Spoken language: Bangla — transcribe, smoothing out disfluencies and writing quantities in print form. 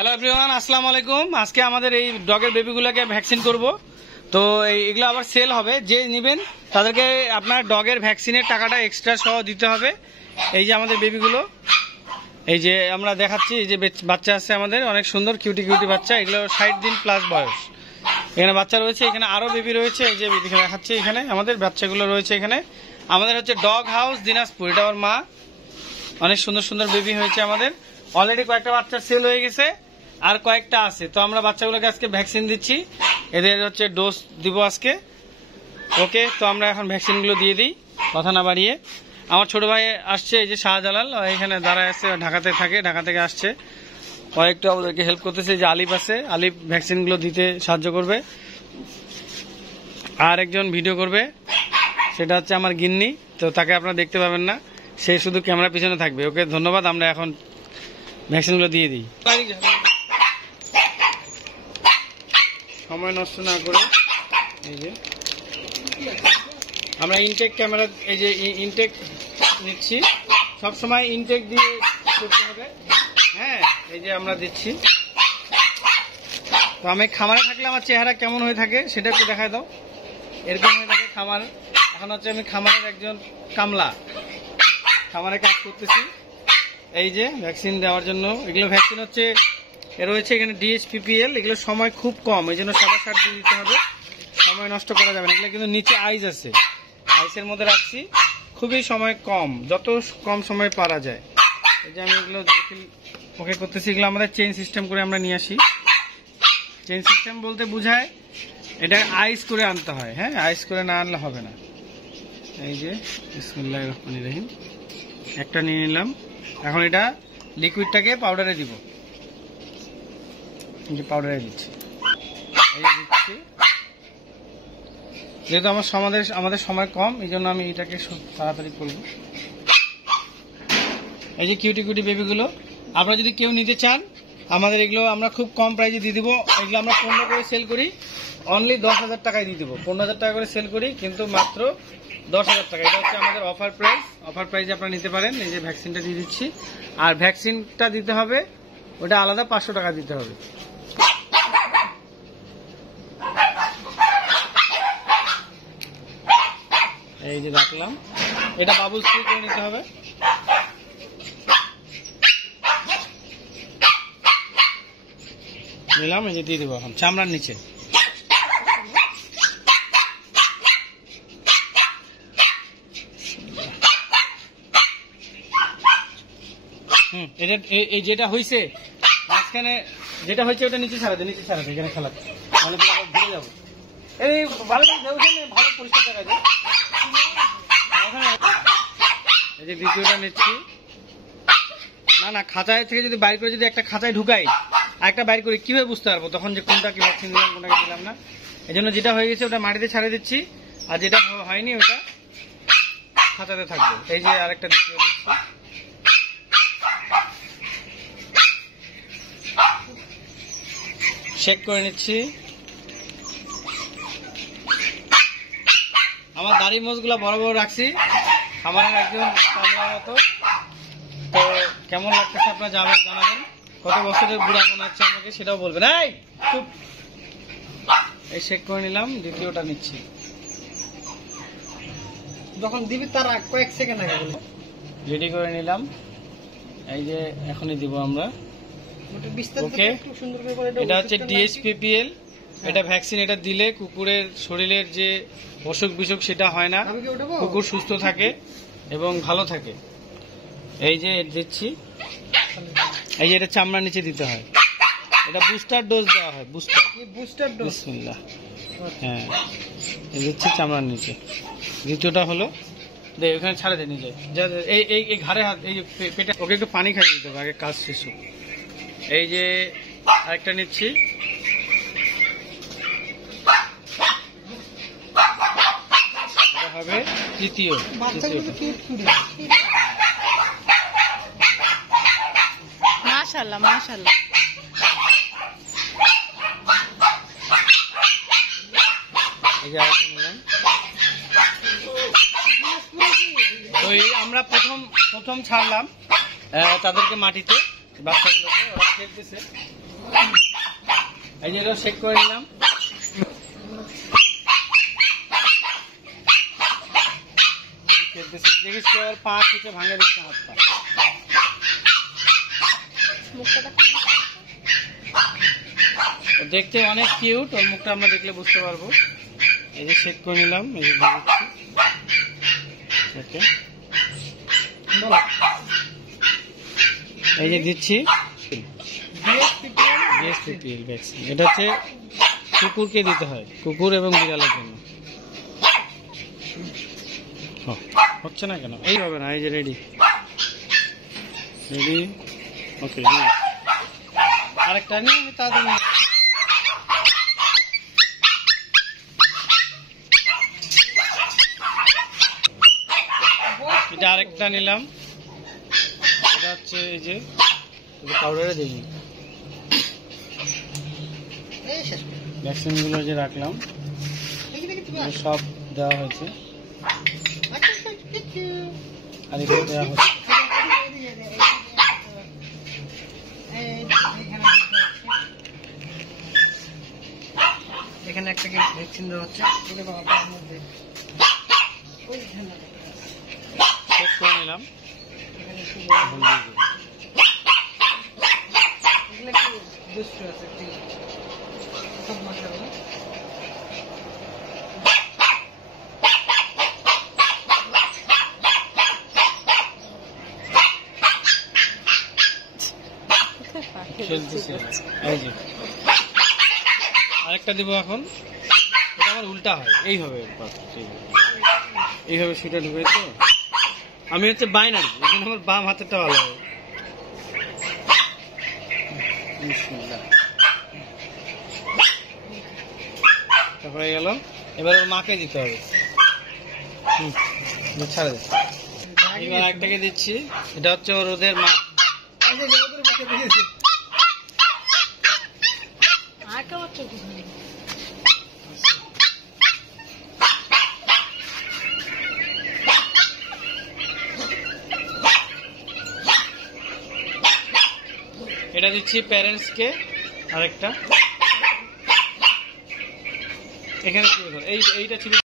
হ্যালো এভরিওয়ান, আসসালামু আলাইকুম। আজকে আমাদের এই ডগের বেবিগুলোকে ভ্যাকসিন করব। তো এগুলো আবার সেল হবে, যে নেবেন তাদেরকে আপনার ডগের ভ্যাকসিনের টাকাটা এক্সট্রা সহ দিতে হবে। এই যে আমাদের বেবিগুলো, এই যে আমরা দেখাচ্ছি, এই যে বাচ্চা আছে আমাদের, অনেক সুন্দর কিউটি কিউটি বাচ্চা। এগুলো 60 দিন প্লাস বয়স। এখানে বাচ্চা রয়েছে, এখানে আরো বেবি রয়েছে। এই যে দেখাচ্ছি, এখানে আমাদের বাচ্চাগুলো রয়েছে। এখানে আমাদের হচ্ছে ডগ হাউস দিনাজপুর, এটা আমার মা। অনেক সুন্দর সুন্দর বেবি হয়েছে আমাদের। অলরেডি কয়েকটা বাচ্চা সেল হয়ে গেছে, আর কয়েকটা আছে। তো আমরা বাচ্চাগুলোকে আজকে ভ্যাকসিন দিচ্ছি, এদের হচ্ছে ডোজ দিব আজকে। ওকে, তো আমরা এখন ভ্যাকসিনগুলো দিয়ে দিই, কথা না বাড়িয়ে। আমার ছোট ভাই আসছে, এই যে শাহজালাল, এখানে দাঁড়ায় আসছে, ঢাকাতে থাকে, ঢাকা থেকে আসছে। কয়েকটা ওদেরকে হেল্প করতেছে। যে আলিফ আছে, আলিফ ভ্যাকসিনগুলো দিতে সাহায্য করবে। আর একজন ভিডিও করবে, সেটা হচ্ছে আমার গিন্নি। তো তাকে আপনারা দেখতে পাবেন না, সে শুধু ক্যামেরার পিছনে থাকবে। ওকে, ধন্যবাদ। আমরা এখন ভ্যাকসিনগুলো দিয়ে দিই, সময় নষ্ট না করে। এই যে আমরা ইনটেক ক্যামেরা, এই যে ইনটেক নিচ্ছি, সবসময় ইনটেক দিয়ে করতে হবে। হ্যাঁ, এই যে আমরা দিচ্ছি। তো আমি খামারে থাকলে আমার চেহারা কেমন হয়ে থাকে সেটা একটু দেখায় দাও। এরকম হয়ে থাকে খামার। এখন হচ্ছে আমি খামারের একজন কামলা, খামারে কাজ করতেছি। এই যে ভ্যাকসিন দেওয়ার জন্য, এগুলো ভ্যাকসিন হচ্ছে রয়েছে এখানে DHPPL। এগুলো সময় খুব কম, এই জন্য 7:60 দিয়ে দিতে হবে, সময় নষ্ট করা যাবে না। এগুলো কিন্তু নিচে আইস আছে, আইসের মধ্যে রাখছি, খুবই সময় কম, যত কম সময় পারা যায়। এই যে আমি এগুলো ওকে করতেছি। এগুলো আমাদের চেইন সিস্টেম করে আমরা নিয়ে আসি। চেইন সিস্টেম বলতে বোঝায় এটা আইস করে আনতে হয়। হ্যাঁ, আইস করে না আনলে হবে না। এই যে বিসমিল্লাহির রহমানির রহিম, একটা নিয়ে নিলাম। এখন এটা লিকুইডটাকে পাউডারে দিব, যে পাউডারে দিচ্ছি, এই দিচ্ছি। যেহেতু আমাদের সময় কম, এই জন্য আমি এটাকে তাড়াতাড়ি করব। এই যে কিউটি কিউটি বেবিগুলো, আপনারা যদি কেউ নিতে চান, আমাদের এগুলো আমরা খুব কম প্রাইসে দিয়ে দিব। এগুলো আমরা 15 করে সেল করি, অনলি 10,000 টাকায় দিয়ে দেবো। 15,000 টাকা করে সেল করি, কিন্তু মাত্র 10,000 টাকা। এটা হচ্ছে আমাদের অফার প্রাইস। অফার প্রাইসে আপনারা নিতে পারেন। এই যে ভ্যাকসিনটা দিয়ে দিচ্ছি, আর ভ্যাকসিনটা দিতে হবে ওটা আলাদা 500 টাকা দিতে হবে। এই যে রাখলাম, এটা বাবুল স্প্রে করে নিতে হবে। নিলাম, এই যে দিয়ে দেবো এখন চামড়ার নিচে। এটা এই যেটা হয়েছে মাঝখানে, যেটা হয়েছে ওটা নিচে ছাড়াতে, নিচে ছাড়াতে, এখানে খেলাতে, মানে ভুলে যাবো। এই ভালো ভালো পরিষ্কার জায়গায় দেয়। এই যে দ্বিতীয়টা নিচ্ছি। না, খাঁচায় থেকে যদি বাইর করে, যদি একটা খাঁচায় ঢুকাই আর একটা বাইর করে, কিভাবে বুঝতে পারবো তখন যে কোনটা কি ভ্যাকসিন দিলাম, কোনটাকে দিলাম না? এই জন্য যেটা হয়ে গেছে ওটা মাটিতে ছাড়িয়ে দিচ্ছি, আর যেটা হয়নি ওটা খাঁচাতে থাকবে। এই যে আরেকটা দ্বিতীয় দিচ্ছি। চেক করে নিচ্ছি। আমার দাড়ি মোজগুলো বড় বড় রাখছি, আমার একজন কামলার মতো। তো কেমন লাগতেছে আপনারা জানাবেন। কত বছরের বুড়া মনে হচ্ছে আমাকে, সেটাও বলবেন। এই চেক করে নিলাম, দ্বিতীয়টা নিচ্ছি। যখন দিবি তার কয়েক সেকেন্ড আগে বলবো। রেডি করে নিলাম, এই যে এখনই দিব আমরা। ওকে, এটা হচ্ছে DHPPL। এটা ভ্যাকসিন, এটা দিলে কুকুরের শরীরের যে অসুখ বিসুখ সেটা হয় না, কুকুর সুস্থ থাকে এবং ভালো থাকে। এই যে দিচ্ছি, এই যে এটা চামড়ার নিচে দিতে হয়, এটা বুস্টার ডোজ দেওয়া হয়। Booster dose. বিসমিল্লাহ। হ্যাঁ, এই দিচ্ছি চামড়ার নিচে। দ্বিতীয়টা হলো ওখানে ছাড়ে দেয় নিজে, এই ঘাড়ে হাত, এই পেটে। ওকে একটু পানি খাইয়ে দিতে হবে আগে, কাজ শেষ হোক। এই যে আরেকটা নিচ্ছি। এটা হবে তৃতীয়। মাশাআল্লাহ মাশাআল্লাহ। এই যে আরেকটা নিলাম। তো আমরা প্রথম ছাড়লাম তাদেরকে মাটিতে, বাচ্চাগুলোকে, ওরা খেলতেছে। এই যে এটা চেক করে নিলাম। দেখিস তো ওর পা থেকে ভাঙে দিচ্ছে হাত পা। ও দেখতে অনেক কিউট, ওর মুখটা আমরা দেখলে বুঝতে পারবো। এই যে চেক করে নিলাম, এই যে ওকে, এই যে দিচ্ছি বিএসপিপিএল ভ্যাকসিন। এটা হচ্ছে কুকুরকে দিতে হয়, কুকুর এবং বিড়ালের জন্য। হচ্ছে না কেন? এই হবে না। এই যে রেডি রেডি, ওকে। আরেকটা নিয়ে তাড়াতাড়ি। এটা আরেকটা নিলাম, এটা হচ্ছে এই যে পাউডারে দিই ভ্যাকসিন গুলো যে রাখলাম সব দেওয়া হয়েছে, আর এগুলো দেওয়া হচ্ছে। এখানে একটা ভ্যাকসিন দেওয়া হচ্ছে, চেক করে নিলাম। আরেকটা দিব এখন। এটা আমার উল্টা হয়, এইভাবে এইভাবে সুইটা ঢুকে। তো আমি হচ্ছে বাইনারি, এই জন্য আমার বাম হাতেরটা ভালো হয়। তারপরে গেল, এবার ওর মাকে দিতে হবে। ছাড়া দিচ্ছি, এবার একটাকে দিচ্ছি। এটা হচ্ছে ওদের মা। এটা দিচ্ছি প্যারেন্টসকে। আরেকটা এখানে এইটা ছিল।